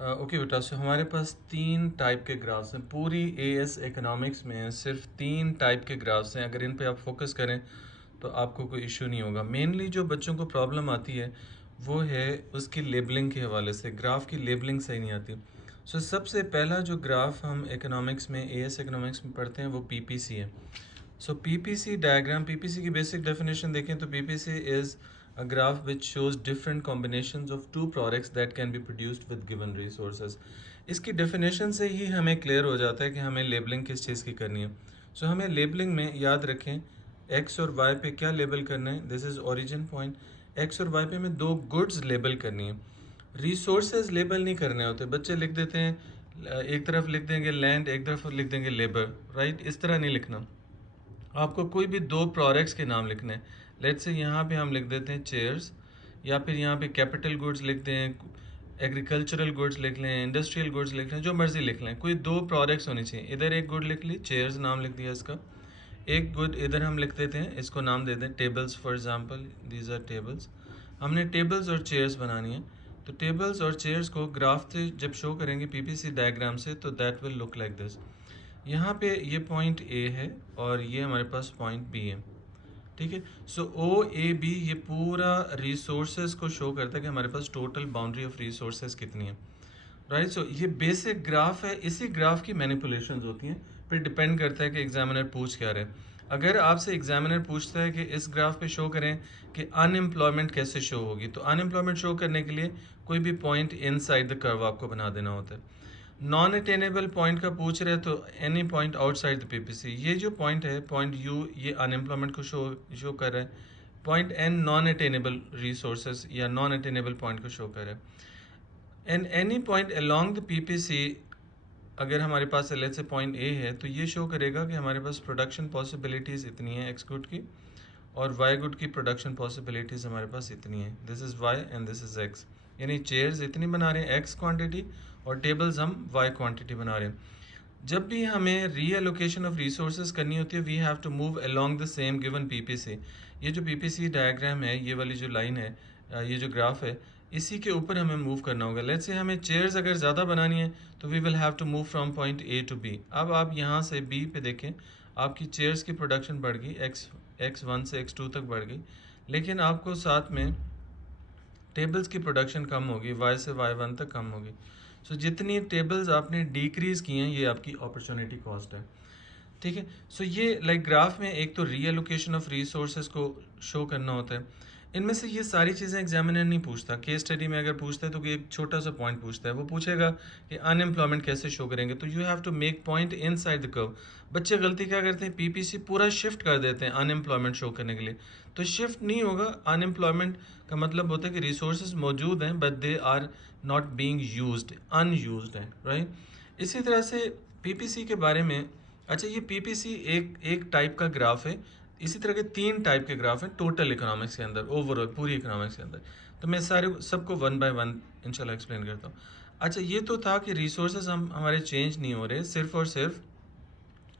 Okay बेटा, सो हमारे पास तीन टाइप के ग्राफ्स हैं। पूरी एएस इकोनॉमिक्स में सिर्फ तीन टाइप के ग्राफ्स हैं। अगर इन पे आप फोकस करें तो आपको कोई इशू नहीं होगा। मेनली जो बच्चों को प्रॉब्लम आती है वो है उसकी लेबलिंग के हवाले से। ग्राफ की लेबलिंग सही नहीं आती। सो सबसे पहला जो ग्राफ हम इकोनॉमिक्स में, एएस इकोनॉमिक्स में पढ़ते हैं, वो पीपीसी है। सो पीपीसी डायग्राम, पीपीसी की बेसिक डेफिनेशन देखें तो PPC is a graph which shows different combinations of two products that can be produced with given resources। इसकी डेफिनेशन से ही हमें क्लियर हो जाता है कि हमें लेबलिंग किस चीज़ की करनी है। सो हमें लेबलिंग में याद रखें एक्स और वाई पे क्या लेबल करना है। This is origin point. X और वाई पे हमें दो गुड्स लेबल करनी है। रिसोर्सेज लेबल नहीं करने होते। बच्चे लिख देते हैं, एक तरफ लिख देंगे लैंड, एक तरफ लिख देंगे लेबर, राइट? इस तरह नहीं लिखना। आपको कोई भी दो प्रोडक्ट्स के नाम लिखने हैं। लेट्स से यहाँ पे हम लिख देते हैं चेयर्स, या फिर यहाँ पे कैपिटल गुड्स लिखते हैं, एग्रीकल्चरल गुड्स लिख लें, इंडस्ट्रियल गुड्स लिख लें, जो मर्जी लिख लें। कोई दो प्रोडक्ट्स होनी चाहिए। इधर एक गुड लिख ली, चेयर्स नाम लिख दिया इसका। एक गुड इधर हम लिख देते हैं, इसको नाम दे दें tables, for example these are tables. हमने टेबल्स और चेयर्स बनानी है। तो टेबल्स और चेयर्स को ग्राफ से जब शो करेंगे पीपीसी डायग्राम से, तो that will look like this. यहाँ पे ये पॉइंट ए है और ये हमारे पास पॉइंट बी है, ठीक है। सो ओ ए बी ये पूरा रिसोर्सेज को शो करता है कि हमारे पास टोटल बाउंड्री ऑफ रिसोर्सेज कितनी है, राइट। सो ये बेसिक ग्राफ है। इसी ग्राफ की मैनिपुलेशंस होती हैं। फिर डिपेंड करता है कि एग्जामिनर पूछ क्या रहे। अगर आपसे एग्जामिनर पूछता है कि इस ग्राफ पे शो करें कि अनएम्प्लॉयमेंट कैसे शो होगी, तो अनएम्प्लॉयमेंट शो करने के लिए कोई भी पॉइंट इनसाइड द कर्व आपको बना देना होता है। नॉन अटेनेबल पॉइंट का पूछ रहे हैं तो any point outside the PPC. ये जो पॉइंट है, पॉइंट यू, ये अनएम्प्लॉयमेंट को शो कर रहा है। Point N non attainable resources या नॉन अटेनेबल पॉइंट को शो कर रहा है। And any point along the PPC, अगर हमारे पास लेट्स से पॉइंट ए है, तो ये शो करेगा कि हमारे पास प्रोडक्शन पॉसिबिलिटीज़ इतनी है एक्स गुड की, और वाई गुड की प्रोडक्शन पॉसिबिलिटीज़ हमारे पास इतनी है। This is why and this is x. यानी चेयर्स इतनी बना रहे हैं एक्स क्वांटिटी, और टेबल्स हम वाई क्वांटिटी बना रहे हैं। जब भी हमें रीएलोकेशन ऑफ रिसोर्सेज करनी होती है, we have to move along the same given PPC. ये जो पीपीसी डायग्राम है, ये वाली जो लाइन है, ये जो ग्राफ है, इसी के ऊपर हमें मूव करना होगा। लेट्स से हमें चेयर्स अगर ज़्यादा बनानी है तो we will have to move from point A to B. अब आप यहाँ से बी पे देखें, आपकी चेयर्स की प्रोडक्शन बढ़ गई, एक्स वन से एक्स टू तक बढ़ गई, लेकिन आपको साथ में टेबल्स की प्रोडक्शन कम होगी, वाई से वाई वन तक कम होगी। सो जितनी टेबल्स आपने डिक्रीज की हैं, ये आपकी अपॉर्चुनिटी कॉस्ट है, ठीक है। सो ये लाइक ग्राफ में एक तो रीएलोकेशन ऑफ रिसोर्सेज को शो करना होता है। इनमें से ये सारी चीज़ें एग्जामिनर नहीं पूछता। केस स्टडी में अगर पूछता है तो एक छोटा सा पॉइंट पूछता है। वो पूछेगा कि अनएम्प्लॉयमेंट कैसे शो करेंगे, तो you have to make point inside the curve. बच्चे गलती क्या करते हैं, पीपीसी पूरा शिफ्ट कर देते हैं अनएम्प्लॉयमेंट शो करने के लिए। तो शिफ्ट नहीं होगा। अनएम्प्लॉयमेंट का मतलब होता है कि रिसोर्सेज मौजूद हैं but they are not being used, unused हैं, राइट। इसी तरह से पीपीसी के बारे में, अच्छा ये पीपीसी एक टाइप का ग्राफ है। इसी तरह के तीन टाइप के ग्राफ हैं टोटल इकोनॉमिक्स के अंदर, ओवरऑल पूरी इकोनॉमिक्स के अंदर। तो मैं सारे सबको वन बाय वन इंशाल्लाह एक्सप्लेन करता हूँ। अच्छा, ये तो था कि रिसोर्सेज हमारे चेंज नहीं हो रहे, सिर्फ और सिर्फ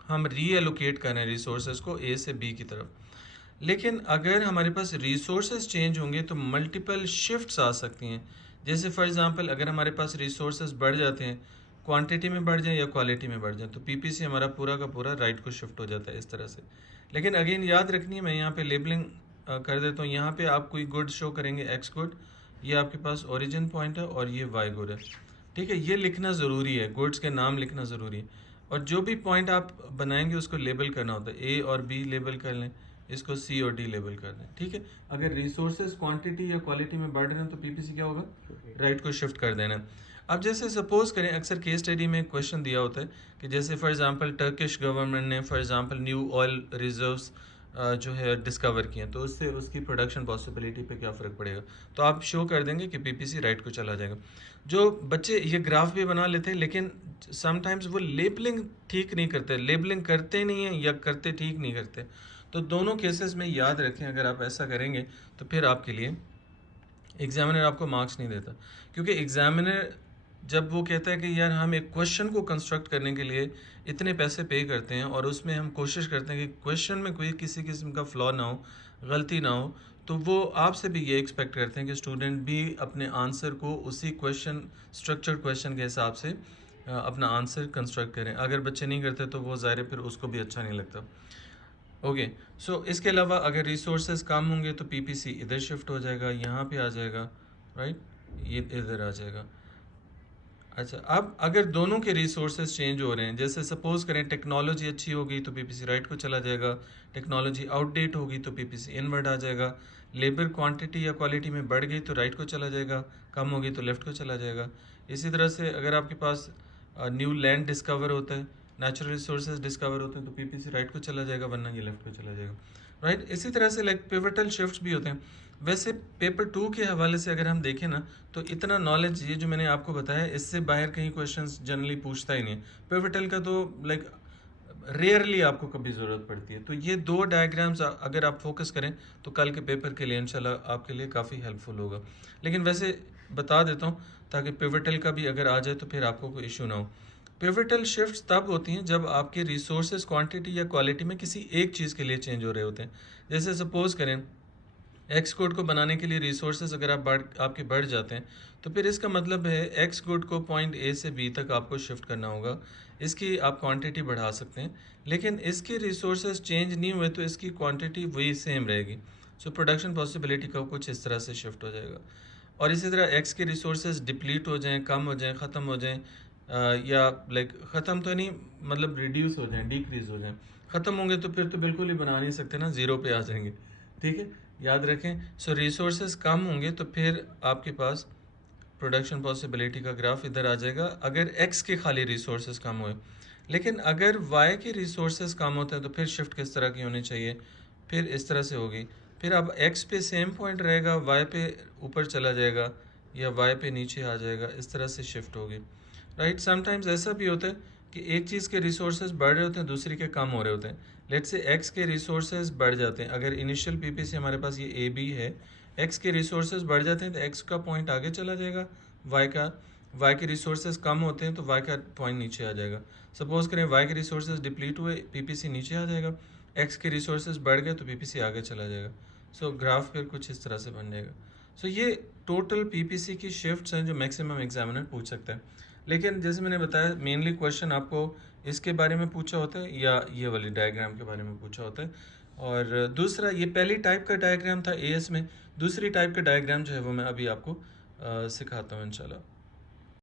हम रीएलोकेट कर रहे हैं रिसोर्सेज को ए से बी की तरफ। लेकिन अगर हमारे पास रिसोर्सेज चेंज होंगे तो मल्टीपल शिफ्ट्स आ सकती हैं। जैसे फॉर एग्जांपल अगर हमारे पास रिसोर्सेज बढ़ जाते हैं, क्वांटिटी में बढ़ जाए या क्वालिटी में बढ़ जाए, तो पीपीसी हमारा पूरा का पूरा राइट को शिफ्ट हो जाता है इस तरह से। लेकिन अगेन याद रखनी है, मैं यहाँ पे लेबलिंग कर देता हूँ। यहाँ पे आप कोई गुड शो करेंगे एक्स गुड, ये आपके पास ओरिजिन पॉइंट है और ये वाई गुड है, ठीक है। ये लिखना ज़रूरी है, गुड्स के नाम लिखना ज़रूरी है। और जो भी पॉइंट आप बनाएंगे उसको लेबल करना होता है। ए और बी लेबल कर लें, इसको सी और डी लेबल कर दें, ठीक है। अगर रिसोर्सेज क्वांटिटी या क्वालिटी में बढ़ रहे हैं तो पीपीसी क्या होगा, राइट को शिफ्ट कर देना। अब जैसे सपोज करें, अक्सर केस स्टडी में क्वेश्चन दिया होता है कि जैसे फॉर एग्जांपल टर्किश गवर्नमेंट ने for example new oil reserves जो है डिस्कवर किए, तो उससे उसकी प्रोडक्शन पॉसिबिलिटी पे क्या फ़र्क पड़ेगा। तो आप शो कर देंगे कि पीपीसी राइट को चला जाएगा। जो बच्चे ये ग्राफ भी बना लेते हैं लेकिन समटाइम्स वो लेबलिंग ठीक नहीं करते, लेबलिंग करते नहीं हैं या करते ठीक नहीं करते। तो दोनों केसेस में याद रखें, अगर आप ऐसा करेंगे तो फिर आपके लिए एग्जामिनर आपको मार्क्स नहीं देता। क्योंकि एग्जामिनर जब वो कहता है कि यार हम एक क्वेश्चन को कंस्ट्रक्ट करने के लिए इतने पैसे पे करते हैं और उसमें हम कोशिश करते हैं कि क्वेश्चन में कोई किसी किस्म का फ्लॉ ना हो, गलती ना हो, तो वो आपसे भी ये एक्सपेक्ट करते हैं कि स्टूडेंट भी अपने आंसर को उसी क्वेश्चन स्ट्रक्चर्ड क्वेश्चन के हिसाब से अपना आंसर कंस्ट्रक्ट करें। अगर बच्चे नहीं करते तो वो ज़ाहिर है फिर उसको भी अच्छा नहीं लगता। ओके, सो इसके अलावा अगर रिसोर्सेज कम होंगे तो पीपीसी इधर शिफ्ट हो जाएगा, यहाँ पे आ जाएगा, राइट, ये इधर आ जाएगा। अच्छा, अब अगर दोनों के रिसोर्सेज चेंज हो रहे हैं, जैसे सपोज करें टेक्नोलॉजी अच्छी होगी तो पीपीसी राइट को चला जाएगा, टेक्नोलॉजी आउटडेट होगी तो पीपीसी इनवर्ड आ जाएगा, लेबर क्वांटिटी या क्वालिटी में बढ़ गई तो राइट को चला जाएगा, कम होगी तो लेफ्ट को चला जाएगा। इसी तरह से अगर आपके पास न्यू लैंड डिस्कवर होता है, नेचुरल रिसोर्सेज डिस्कवर होते हैं तो पीपीसी राइट को चला जाएगा, वरना ये लेफ्ट को चला जाएगा, राइट। इसी तरह से लाइक पिवटल शिफ्ट्स भी होते हैं। वैसे पेपर 2 के हवाले से अगर हम देखें ना, तो इतना नॉलेज ये जो मैंने आपको बताया इससे बाहर कहीं क्वेश्चंस जनरली पूछता ही नहीं है। पिवटल का तो लाइक रेयरली आपको कभी ज़रूरत पड़ती है। तो ये दो डायग्राम्स अगर आप फोकस करें तो कल के पेपर के लिए इंशाल्लाह आपके लिए काफ़ी हेल्पफुल होगा। लेकिन वैसे बता देता हूँ ताकि पिवटल का भी अगर आ जाए तो फिर आपको कोई इशू ना हो। पिवटल शिफ्ट्स तब होती हैं जब आपके रिसोर्सेज क्वांटिटी या क्वालिटी में किसी एक चीज़ के लिए चेंज हो रहे होते हैं। जैसे सपोज करें एक्स कोड को बनाने के लिए रिसोर्सेज अगर आपके बढ़ जाते हैं तो फिर इसका मतलब है एक्स कोड को पॉइंट ए से बी तक आपको शिफ्ट करना होगा। इसकी आप क्वांटिटी बढ़ा सकते हैं, लेकिन इसके रिसोर्सेज चेंज नहीं हुए तो इसकी क्वांटिटी वही सेम रहेगी। सो प्रोडक्शन पॉसिबिलिटी का कुछ इस तरह से शिफ्ट हो जाएगा। और इसी तरह एक्स के रिसोर्सेज डिप्लीट हो जाएं, कम हो जाएं, ख़त्म हो जाएं, या लाइक ख़त्म तो नहीं, मतलब रिड्यूस हो जाएं, डिक्रीज़ हो जाएं। ख़त्म होंगे तो फिर तो बिल्कुल ही बना नहीं सकते ना, ज़ीरो पे आ जाएंगे। ठीक है, याद रखें। सो रिसोर्सेज कम होंगे तो फिर आपके पास प्रोडक्शन पॉसिबिलिटी का ग्राफ इधर आ जाएगा अगर एक्स के खाली रिसोर्सेज कम हुए। लेकिन अगर वाई के रिसोर्सेज कम होते हैं तो फिर शिफ्ट किस तरह की होनी चाहिए, फिर इस तरह से होगी। फिर अब एक्स पे सेम पॉइंट रहेगा, वाई पे ऊपर चला जाएगा या वाई पे नीचे आ जाएगा, इस तरह से शिफ्ट होगी, राइट। समटाइम्स ऐसा भी होता है कि एक चीज़ के रिसोर्सेज बढ़ रहे होते हैं, दूसरी के कम हो रहे होते हैं। लेट्स से एक्स के रिसोर्सेज बढ़ जाते हैं, अगर इनिशियल पीपीसी हमारे पास ये ए बी है, एक्स के रिसोर्सेज बढ़ जाते हैं तो एक्स का पॉइंट आगे चला जाएगा, वाई के रिसोर्सेज कम होते हैं तो वाई का पॉइंट नीचे आ जाएगा। सपोज करें वाई के रिसोर्सेज डिप्लीट हुए, पीपीसी नीचे आ जाएगा, एक्स के रिसोर्सेज बढ़ गए तो पीपीसी आगे चला जाएगा। सो ग्राफ फिर कुछ इस तरह से बन जाएगा। सो ये टोटल पीपीसी की शिफ्ट्स हैं जो मैक्सिमम एग्जामिनर पूछ सकता है। लेकिन जैसे मैंने बताया मेनली क्वेश्चन आपको इसके बारे में पूछा होता है या ये वाली डायग्राम के बारे में पूछा होता है। और दूसरा ये पहली टाइप का डायग्राम था एएस में, दूसरी टाइप का डायग्राम जो है वो मैं अभी आपको सिखाता हूँ इंशाल्लाह।